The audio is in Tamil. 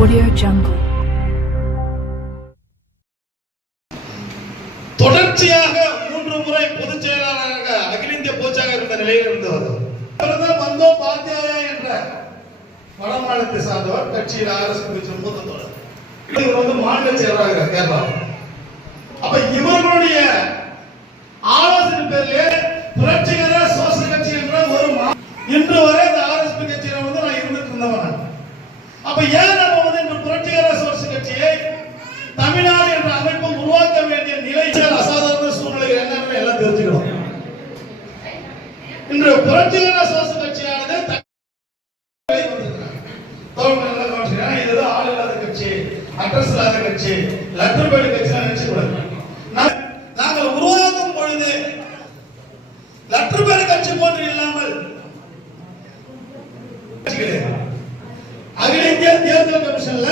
Audio Jungle. தொடர்ச்சியாக மூன்று முறை பொதுச் செயலாளராக அகில இந்திய பொதுச்சாக இருந்த நிலையில் இருந்தவர். இவர்தான் பாத்தியாயா என்ற வடமாநிலத்தை சார்ந்தவர் கட்சியில் அரசு குறித்த மூத்த தொடர் இவர் வந்து மாநில செயலராக கேரளா. தெரிஞ்சுக்கணும் இன்று புரட்சிகர சுவாச கட்சியானது த- ஆள் இல்லாத கட்சி அட்ரஸ் இல்லாத கட்சி லெட்டர் பேடு கட்சி நினைச்சு கூடாது நாங்கள் உருவாக்கும் பொழுது லெட்டர் பேடு கட்சி போன்று இல்லாமல் அகில இந்திய தேர்தல் கமிஷன்ல